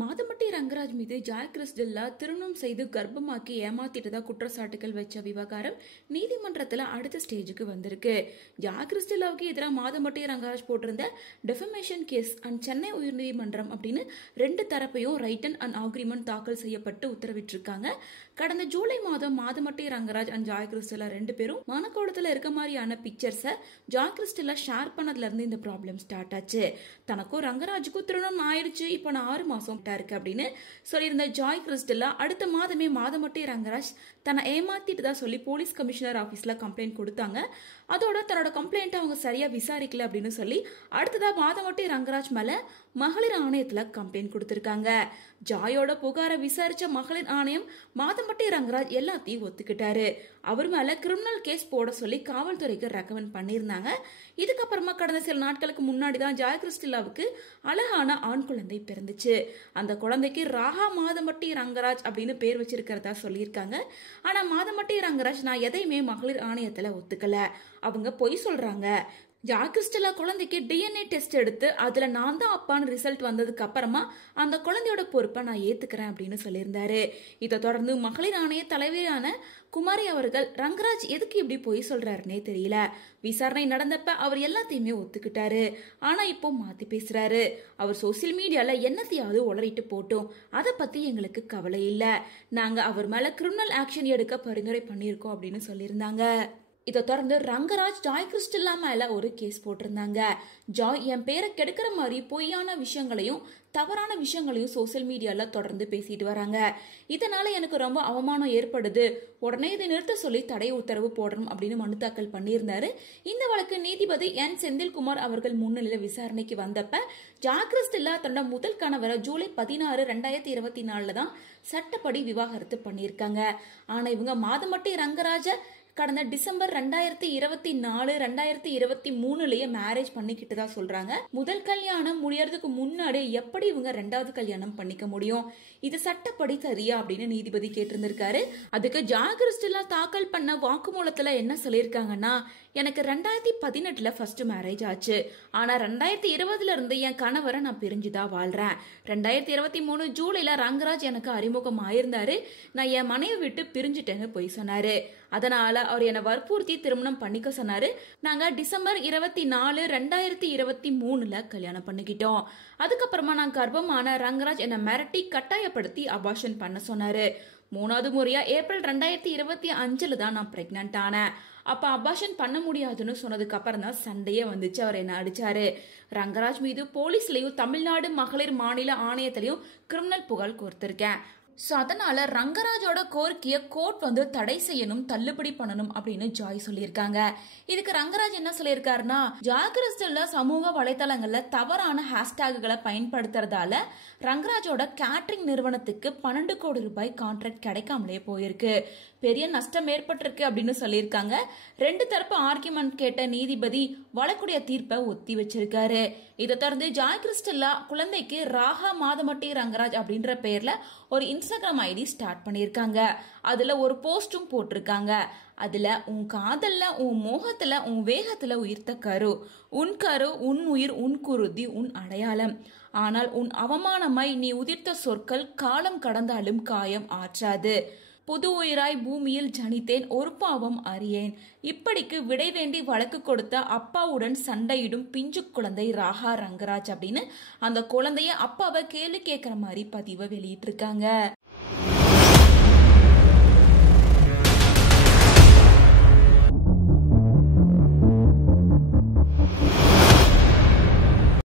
மாதமட்டி ரங்கராஜ் மீது ஜாய் கிறிஸ்டல்லா திருமணம் செய்து கர்ப்பமாக்கி ஏமாத்திட்டதா குற்றச்சாட்டுகள் வச்ச விவகாரம் நீதிமன்றத்துல அடுத்த ஸ்டேஜுக்கு வந்திருக்கு. ஜாய் கிறிஸ்டல்லாவுக்கு எதிராக மாதமட்டி ரங்கராஜ் போட்டிருந்த டெஃபமேஷன் கேஸ் அண்ட் சென்னை உயர்நீதிமன்றம் அப்படின்னு ரெண்டு தரப்பையும் ரைட்டன் அண்ட் அக்ரிமெண்ட் தாக்கல் செய்யப்பட்டு உத்தரவிட்டிருக்காங்க. கடந்த ஜூலை மாதம் மாதமட்டி ரங்கராஜ் அண்ட் ஜாய் கிறிஸ்டல்லா ரெண்டு பேரும் மனக்கோளத்துல இருக்க மாதிரியான பிக்சர்ஸை ஜாய் கிறிஸ்டல்லா ஷேர் பண்ணதுல இருந்து இந்த ப்ராப்ளம் ஸ்டார்ட் ஆச்சு. தனக்கும் ரங்கராஜுக்கும் திருமணம் ஆயிடுச்சு, இப்ப நான் 6 மாசம் இருக்கு அப்படின்னு சொல்லியிருந்த ஜாய் கிறிஸ்டல்லா அடுத்த மாதமே மாதமட்டி ரங்கராஜ் தன்னை ஏமாத்திட்டு சொல்லி போலீஸ் கமிஷனர் ஆபீஸ்ல கம்ப்ளைண்ட் கொடுத்தாங்க. அதோட தன்னோட கம்ப்ளைண்ட் அவங்க சரியா விசாரிக்கல அப்படின்னு சொல்லி அடுத்ததா மாதமட்டி ரங்கராஜ் மேல மகளிர் ஆணையத்துல கம்ப்ளைண்ட் கொடுத்திருக்காங்க. ஜாயோட புகாரை விசாரிச்ச மகளிர் ஆணையம் மாதமட்டி ரங்கராஜ் எல்லாத்தையும் ஒத்துக்கிட்டாரு. அவர் மேல கிரிமினல் கேஸ் போட சொல்லி காவல்துறைக்கு ரெக்கமெண்ட் பண்ணியிருந்தாங்க. இதுக்கப்புறமா கடந்த சில நாட்களுக்கு முன்னாடி தான் ஜாய் கிறிஸ்டல்லாவுக்கு அழகான ஆண் குழந்தை பிறந்துச்சு. அந்த குழந்தைக்கு ராகா மாதமட்டி ரங்கராஜ் அப்படின்னு பேர் வச்சிருக்கிறதா சொல்லியிருக்காங்க. ஆனா மாதமட்டி ரங்கராஜ் நான் எதையுமே மகளிர் ஆணையத்துல ஒத்துக்கல, அவங்க பொய் சொல்றாங்க. ஜாய் கிறிஸ்டல்லா குழந்தைக்கு டிஎன்ஏ டெஸ்ட் எடுத்து அதுல நான் தான் அப்பான்னு ரிசல்ட் வந்ததுக்கு அப்புறமா அந்த குழந்தையோட பொறுப்பை நான் ஏத்துக்கிறேன் அப்படின்னு சொல்லியிருந்தாரு. இதை தொடர்ந்து மகளிர் ஆணைய தலைவரான குமாரி அவர்கள் ரங்கராஜ் எதுக்கு இப்படி பொய் சொல்றாருன்னே தெரியல, விசாரணை நடந்தப்ப அவர் எல்லாத்தையுமே ஒத்துக்கிட்டாரு, ஆனா இப்போ மாத்தி பேசுறாரு. அவர் சோசியல் மீடியால என்னத்தையாவது உளறிட்டு போட்டோம், அதை பத்தி எங்களுக்கு கவலை இல்ல, நாங்க அவர் மேல கிரிமினல் ஆக்ஷன் எடுக்க பரிந்துரை பண்ணியிருக்கோம் அப்படின்னு சொல்லியிருந்தாங்க. இதை தொடர்ந்து ரங்கராஜ் ஜாய் கிறிஸ்டல்லா மேல ஒரு கேஸ் போட்டிருந்தாங்க. ஜாய் என் பேரை கெடுக்கிற மாதிரி பொய்யான விஷயங்களையும் தவறான விஷயங்களையும் சோசியல் மீடியால தொடர்ந்து பேசிட்டு வராங்க, இதனால எனக்கு ரொம்ப அவமானம் ஏற்படுது, உடனே இதை நிறுத்த சொல்லி தடை உத்தரவு போடணும் அப்படின்னு மனு தாக்கல் பண்ணியிருந்தாரு. இந்த வழக்கு நீதிபதி என் செந்தில்குமார் அவர்கள் முன்னிலையில விசாரணைக்கு வந்தப்ப ஜாய் கிறிஸ்டல்லா தன்னோட முதல் கணவரை ஜூலை 16, 2024 தான் சட்டப்படி விவாகரத்து பண்ணியிருக்காங்க. ஆனா இவங்க மாதமட்டி ரங்கராஜ கடந்த டிசம்பர் 2024, 2023 மேரேஜ் பண்ணிக்கிட்டதா சொல்றாங்க. முதல் கல்யாணம் முடியறதுக்கு முன்னாடி எப்படி இவங்க ரெண்டாவது கல்யாணம் பண்ணிக்க முடியும், இது சட்டப்படி சரியா அப்படின்னு நீதிபதி கேட்டிருந்திருக்காரு. அதுக்கு ஜாய் கிறிஸ்டல்லா தாக்கல் பண்ண வாக்குமூலத்துல என்ன சொல்லியிருக்காங்கன்னா, எனக்கு 2018 ஃபர்ஸ்ட் மேரேஜ் ஆச்சு, ஆனா 2020 இருந்து என் கணவரை நான் பிரிஞ்சுதான் வாழ்றேன். 2023 ஜூலைல ரங்கராஜ் எனக்கு அறிமுகம் ஆயிருந்தாரு, நான் என் மனைவி விட்டு பிரிஞ்சுட்டேன்னு போய் சொன்னாரு. அதனால அவர் என்னை வற்புறுத்தி திருமணம் பண்ணிக்க சொன்னாரு. நாங்க டிசம்பர் 24, 2023 கல்யாணம் பண்ணிக்கிட்டோம். அதுக்கப்புறமா நான் கர்ப்பமான ரங்கராஜ் என்னை மிரட்டி கட்டாயப்படுத்தி அபார்ஷன் பண்ண சொன்னாரு. 3வது முறையா ஏப்ரல் 2025 தான் நான் பிரெக்னன்ட் ஆனேன். அப்ப அபார்ஷன் பண்ண முடியாதுன்னு சொன்னதுக்கு அப்புறம் தான் சண்டையே வந்துச்சு, அவர் என்ன அடிச்சாரு. ரங்கராஜ் மீது போலீஸ்லயும் தமிழ்நாடு மகளிர் மாநில ஆணையத்திலையும் கிரிமினல் புகார் கொடுத்திருக்கேன். சோ அதனால ரங்கராஜோட கோரிக்கைய கோர்ட் தடை செய்யணும், தள்ளுபடி பண்ணணும் அப்படின்னு ஜாய் சொல்லியிருக்காங்க. இதுக்கு ரங்கராஜ் என்ன சொல்லியிருக்காருன்னா, ஜாய் கிறிஸ்டல்லா சமூக வலைதளங்கள்ல தவறான ஹேஷ்டேக்குகளை பயன்படுத்துறதால ரங்கராஜோட கேட்டரிங் நிறுவனத்துக்கு 12 கோடி ரூபாய் கான்ட்ராக்ட் கிடைக்காமலே போயிருக்கு, பெரிய நஷ்டம் ஏற்பட்டிருக்கு அப்படின்னு சொல்லியிருக்காங்க. ரெண்டு தரப்பு ஆர்குமெண்ட் கேட்ட நீதிபதி வழக்குடைய தீர்ப்பை ஒத்தி வச்சிருக்காரு. இதை தொடர்ந்து ஜாய் கிறிஸ்டல்லா குழந்தைக்கு ராகா மாதமட்டி ரங்கராஜ் அப்படின்ற பெயர்ல ஒரு இன்ஸ்டாகிராம் ஐடி ஸ்டார்ட் பண்ணிருக்காங்க. அதுல ஒரு போஸ்டும் போட்டிருக்காங்க. அதுல உன் காதல்ல, உன் மோகத்துல, உன் வேகத்துல உயிர்த்த கரு, உன் கரு, உன் உயிர், உன் குருதி, உன் அடையாளம், ஆனால் உன் அவமானமாய் நீ உதிர்த்த சொற்கள் காலம் கடந்தாலும் காயம் ஆற்றாது, புது உயிராய் பூமியில் ஜனித்தேன், ஒரு பாவம் அறியேன், இப்படிக்கு விடை வேண்டி வழக்கு கொடுத்த அப்பாவுடன் சண்டையிடும் பிஞ்சு குழந்தை ராகா ரங்கராஜ் அப்படின்னு அந்த குழந்தைய அப்பாவை கேள்வி கேட்கிற மாதிரி பதிவை வெளியிட்டு இருக்காங்க.